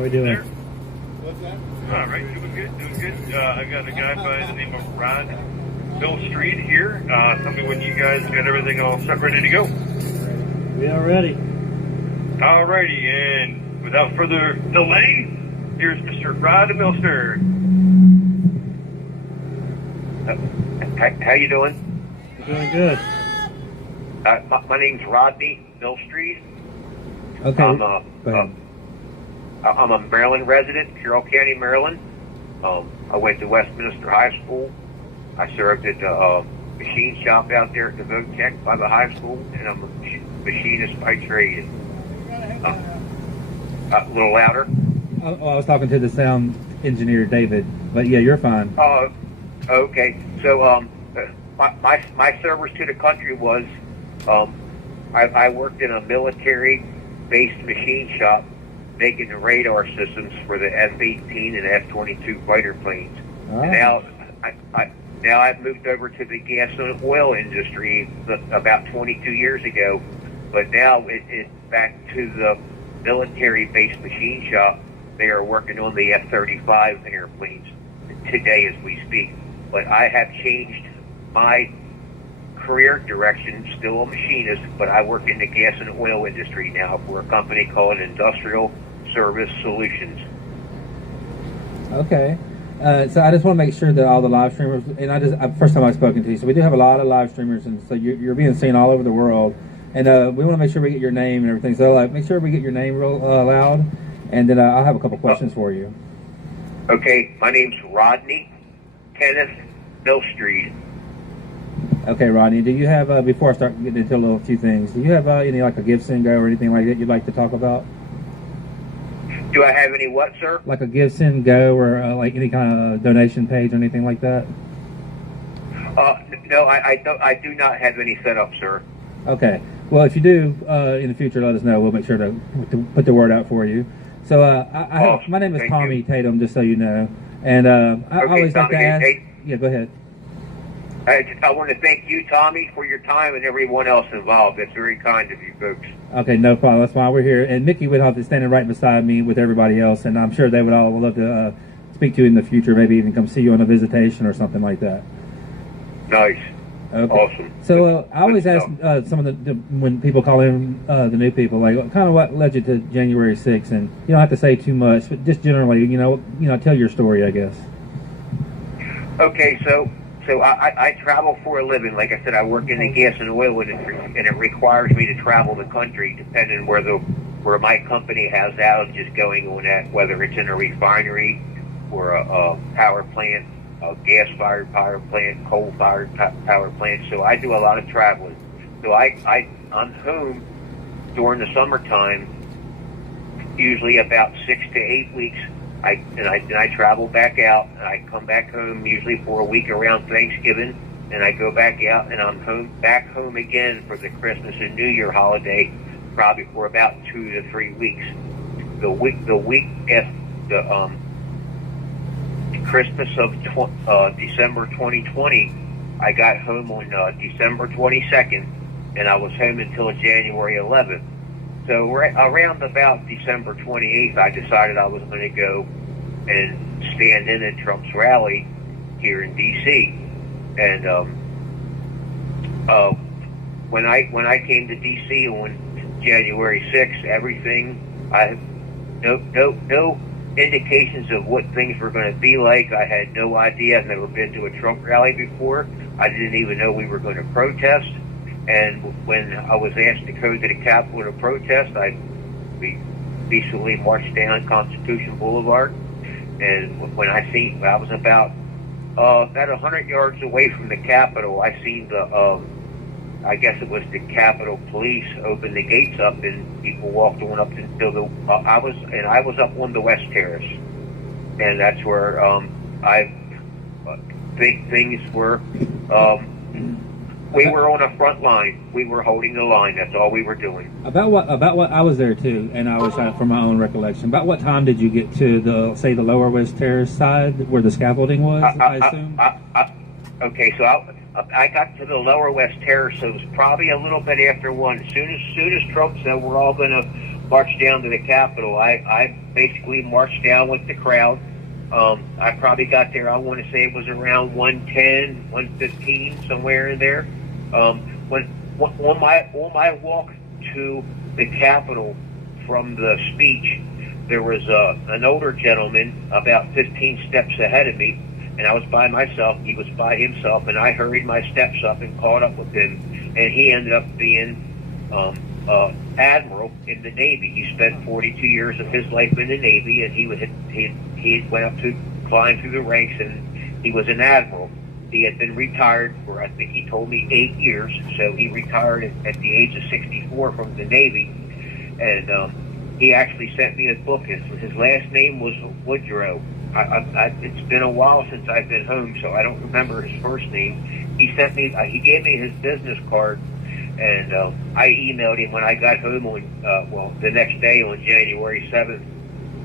How we doing? All right, doing good. I got a guy by the name of Rodney Milstreed here. Tell me when you guys got everything all set, ready to go. We are ready. All righty, and without further delay, here's Mr. Rodney Milstreed. How you doing? We're doing good. My name's Rodney Milstreed. Okay. I'm a Maryland resident, Carroll County, Maryland. I went to Westminster High School. I served at the machine shop out there at the Vote Tech by the high school, and I'm a machinist by trade. A little louder. I was talking to the sound engineer, David, but yeah, you're fine. Okay. So my service to the country was I worked in a military-based machine shop making the radar systems for the F-18 and F-22 fighter planes. Oh. And now I've moved over to the gas and oil industry about 22 years ago, but now it's back to the military-based machine shop. They are working on the F-35 airplanes today as we speak. But I have changed my career direction, still a machinist, but I work in the gas and oil industry now for a company called Industrial Service Solutions. Okay. So I just want to make sure that all the live streamers, and first time I've spoken to you, so we do have a lot of live streamers, and so you're being seen all over the world, and we want to make sure we get your name and everything, so make sure we get your name real loud, and then I'll have a couple questions for you. Okay, my name's Rodney Kenneth Milstreed. Okay, Rodney, do you have, before I start getting into a few things, do you have any like a give, send, go or anything like that you'd like to talk about? Do I have any what, sir? Like a give, send, go or like any kind of donation page or anything like that? No, I do not have any set up, sir. Okay. Well, if you do in the future, let us know. We'll make sure to put the word out for you. So my name is Tommy Tatum, just so you know. And I always like to ask... Yeah, go ahead. I want to thank you, Tommy, for your time and everyone else involved. That's very kind of you folks. Okay, no problem. That's why we're here. And Mickey Whithoff is standing right beside me with everybody else, and I'm sure they would all love to speak to you in the future, maybe even come see you on a visitation or something like that. Nice. Okay. Awesome. So I always ask some of the when people call in the new people, like kind of what led you to January 6th, and you don't have to say too much, but just generally, you know, tell your story, I guess. Okay, so I travel for a living. Like I said, I work in the gas and oil industry, and it requires me to travel the country, depending where my company has outages going on at, whether it's in a refinery or a power plant, a gas-fired power plant, coal-fired power plant. So I do a lot of traveling. So I'm home during the summertime, usually about 6 to 8 weeks. I travel back out, and I come back home usually for a week around Thanksgiving, and I go back out, and I'm back home again for the Christmas and New Year holiday, probably for about 2 to 3 weeks. The week after the Christmas of December 2020, I got home on December 22nd, and I was home until January 11th. So around about December 28th, I decided I was going to go and stand in at Trump's rally here in D.C. And when I came to D.C. on January 6th, everything, no indications of what things were going to be like. I had no idea. I've never been to a Trump rally before. I didn't even know we were going to protest. And when I was asked to go to the Capitol to protest, we peacefully marched down Constitution Boulevard. And when I was about 100 yards away from the Capitol, I seen I guess it was the Capitol Police open the gates up, and people walked on up until I was up on the West Terrace, and that's where things were. We were on a front line. We were holding the line. That's all we were doing. About what I was there too, and I was from my own recollection. About what time did you get to the lower West Terrace side where the scaffolding was? I assume. Okay, so I got to the lower West Terrace. So it was probably a little bit after 1. Soon as Trump said we're all going to marched down to the Capitol. I basically marched down with the crowd. I probably got there, I want to say it was around 1:10, 1:15, somewhere in there. On my walk to the Capitol from the speech, there was an older gentleman about 15 steps ahead of me, and I was by myself. He was by himself, and I hurried my steps up and caught up with him, and he ended up being admiral in the Navy. He spent 42 years of his life in the Navy, and he went up to climb through the ranks, and he was an admiral. He had been retired for, I think he told me, 8 years, so he retired at the age of 64 from the Navy, and he actually sent me a book. His last name was Woodrow. It's been a while since I've been home, so I don't remember his first name. He gave me his business card, and I emailed him when I got home on, the next day on January 7th,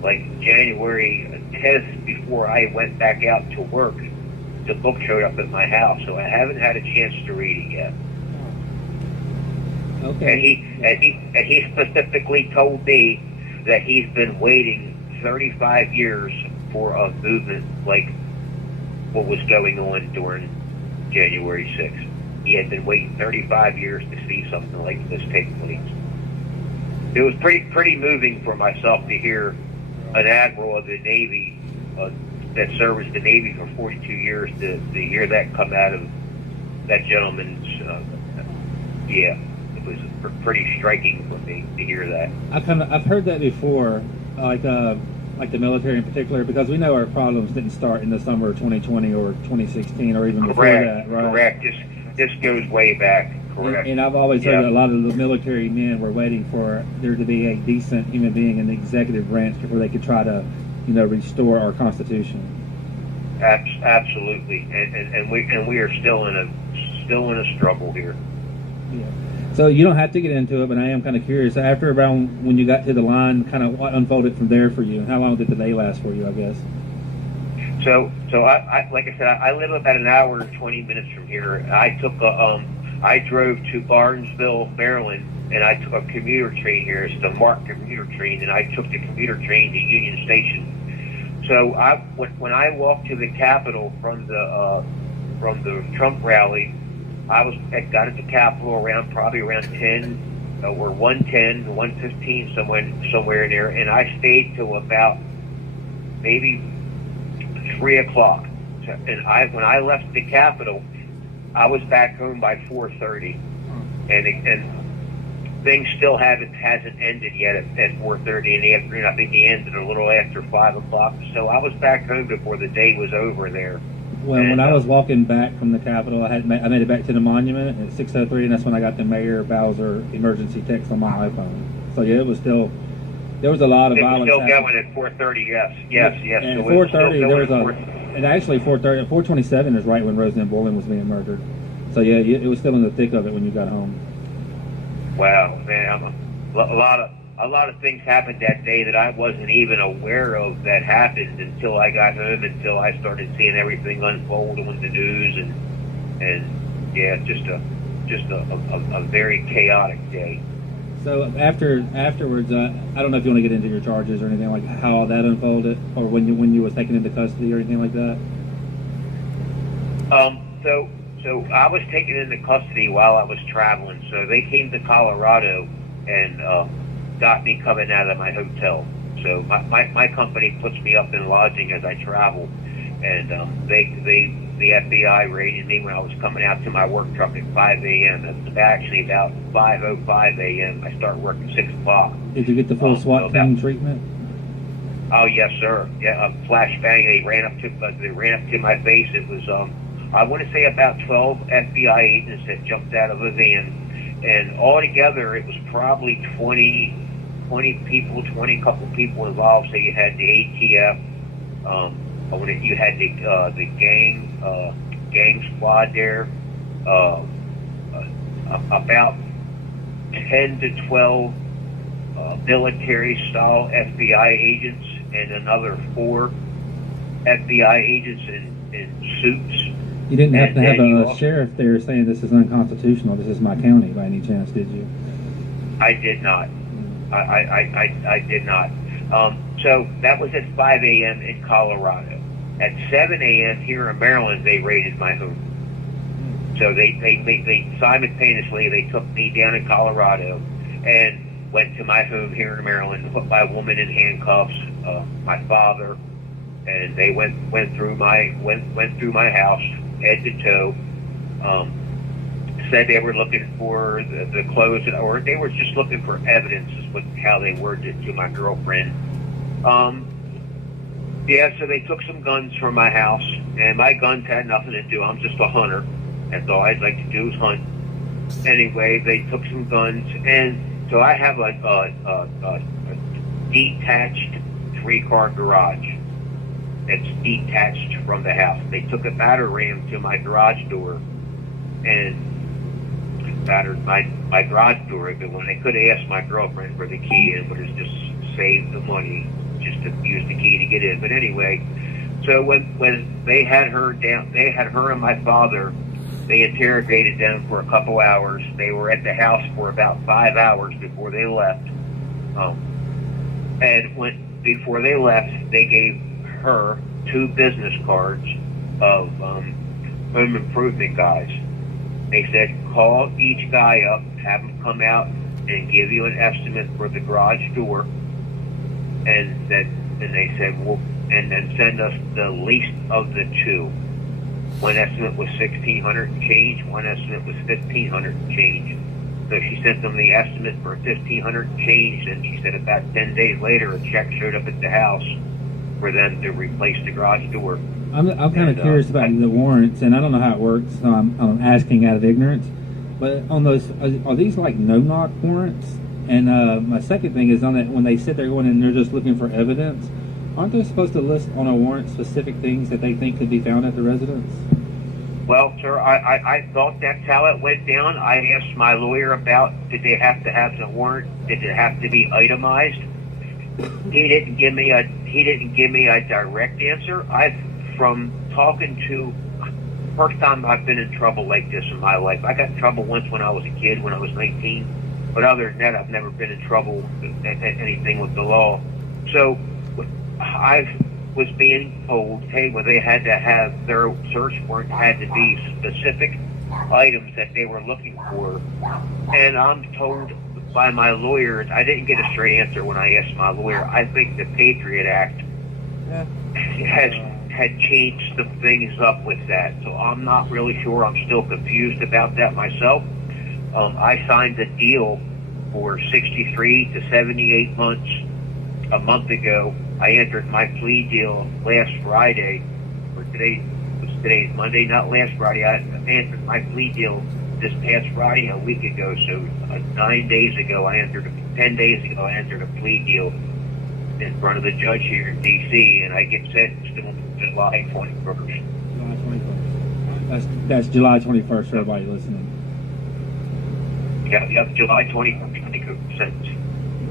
like January 10th, before I went back out to work. The book showed up at my house, so I haven't had a chance to read it yet. Okay. And he specifically told me that he's been waiting 35 years for a movement like what was going on during January 6th. He had been waiting 35 years to see something like this take place. It was pretty moving for myself to hear an admiral of the Navy that served the Navy for 42 years to hear that come out of that gentleman's. It was pretty striking for me to hear that. I've heard that before, like the military in particular, because we know our problems didn't start in the summer of 2020 or 2016 or even before that, right? Correct. This goes way back. Correct. And I've always heard that a lot of the military men were waiting for there to be a decent human being in the executive branch before they could try to, restore our Constitution. Absolutely, and we are still in a struggle here. Yeah. So you don't have to get into it, but I am kind of curious. After around when you got to the line, kind of what unfolded from there for you, and how long did the day last for you, I guess? So I like I said, I live about an hour and 20 minutes from here. I drove to Barnesville, Maryland, and I took a commuter train here. It's the MARC commuter train, and I took the commuter train to Union Station. So when I walked to the Capitol from the Trump rally, I got at the Capitol probably around 10 or 1:10, 1:15, somewhere in there, and I stayed till about maybe 3 o'clock. And when I left the Capitol, I was back home by 4:30, and things still hasn't ended yet at 4:30 in the afternoon. I think it ended a little after 5 o'clock. So I was back home before the day was over there. Well, when I was walking back from the Capitol, I made it back to the monument at 6:03, and that's when I got the Mayor Bowser emergency text on my iPhone. So yeah, it was still, there was a lot of violence. It was still going at 4:30. Yes. And so 4:30 there was and actually 4:27 is right when Roseanne Boylan was being murdered. So yeah, it was still in the thick of it when you got home. Wow, man, a lot of things happened that day that I wasn't even aware of that happened until I got home, until I started seeing everything unfold on the news, and yeah, just a very chaotic day. So afterwards, I don't know if you want to get into your charges or anything, like how all that unfolded, or when you was taken into custody or anything like that. So I was taken into custody while I was traveling. So they came to Colorado and got me coming out of my hotel. So my company puts me up in lodging as I travel, and the FBI raided me when I was coming out to my work truck at 5 a.m. It's actually about 5:05 a.m. I start work at 6 o'clock. Did you get the full SWAT team treatment? Oh yes, sir. Yeah, flashbang. They ran up to my face. It was I want to say about 12 FBI agents that jumped out of a van, and altogether it was probably 20 couple people involved. So you had the ATF, you had the gang squad there, about 10 to 12 military-style FBI agents, and another 4 FBI agents in suits. You didn't have to have a sheriff there saying this is unconstitutional, this is my county, by any chance, did you? I did not. I did not. So that was at 5 a.m. in Colorado. At 7 a.m. here in Maryland, they raided my home. So they simultaneously, they took me down in Colorado and went to my home here in Maryland, put my woman in handcuffs, my father, and they went through my house head to toe. Said they were looking for the clothes, or they were just looking for evidence, is what how they worded it to my girlfriend. Yeah, so they took some guns from my house, and my guns had nothing to do. I'm just a hunter. That's all I'd like to do is hunt. Anyway, they took some guns, and so I have a detached 3-car garage. It's detached from the house. They took a batter ram to my garage door and battered my garage door. But when they could have asked my girlfriend for the key, and would have just saved the money just to use the key to get in. But anyway, so when they had her down, they had her and my father. They interrogated them for a couple hours. They were at the house for about 5 hours before they left. And before they left, they gave her 2 business cards of home improvement guys. They said, call each guy up, have him come out and give you an estimate for the garage door. And they said, well, and then send us the least of the 2. One estimate was $1,600 and change. One estimate was $1,500 and change. So she sent them the estimate for $1,500 and change, and she said about 10 days later a check showed up at the house for them to replace the garage door. I'm kind of curious about the warrants, and I don't know how it works, so I'm asking out of ignorance. But on those, are these like no-knock warrants? And my second thing is on that, when they sit there going and they're just looking for evidence, aren't they supposed to list on a warrant specific things that they think could be found at the residence? Well, sir, I thought that's how it went down. I asked my lawyer about, did they have to have the warrant? Did it have to be itemized? He didn't give me a direct answer. From talking to, first time I've been in trouble like this in my life. I got in trouble once when I was a kid, when I was 19. But other than that, I've never been in trouble at anything with the law. So I was being told, hey, well, they had to have their search warrant had to be specific items that they were looking for. And I'm told by my lawyers, I didn't get a straight answer when I asked my lawyer. I think the Patriot Act had changed some things up with that. So I'm not really sure. I'm still confused about that myself. I signed a deal for 63 to 78 months a month ago. I entered my plea deal last Friday, or today's Monday, not last Friday. I entered my plea deal this past Friday, a week ago. So 9 days ago, 10 days ago, I entered a plea deal in front of the judge here in D.C., and I get sentenced on July 21st. July 21st. That's July 21st for everybody listening. Yep, July 21st, I think it was sentenced.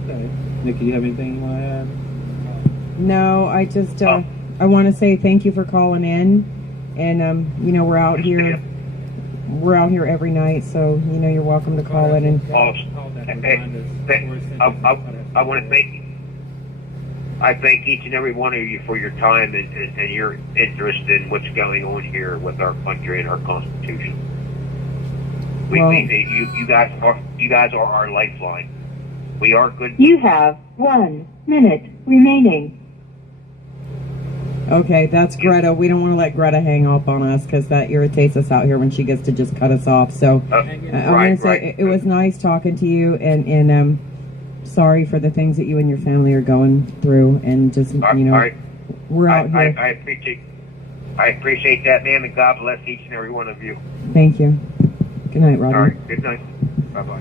Okay. Nick, do you have anything you want to add? No, I just I want to say thank you for calling in, and you know, we're out here every night, so you know, you're welcome to call in. And I want to thank each and every one of you for your time and your interest in what's going on here with our country and our Constitution. You guys are our lifeline. We are good. You have 1 minute remaining. Okay, that's Greta. We don't want to let Greta hang up on us because that irritates us out here when she gets to just cut us off. So I want to say it was nice talking to you, and sorry for the things that you and your family are going through, and just we're out here. I appreciate that, ma'am, and God bless each and every one of you. Thank you. Good night, Rodney. All right, good night. Bye-bye.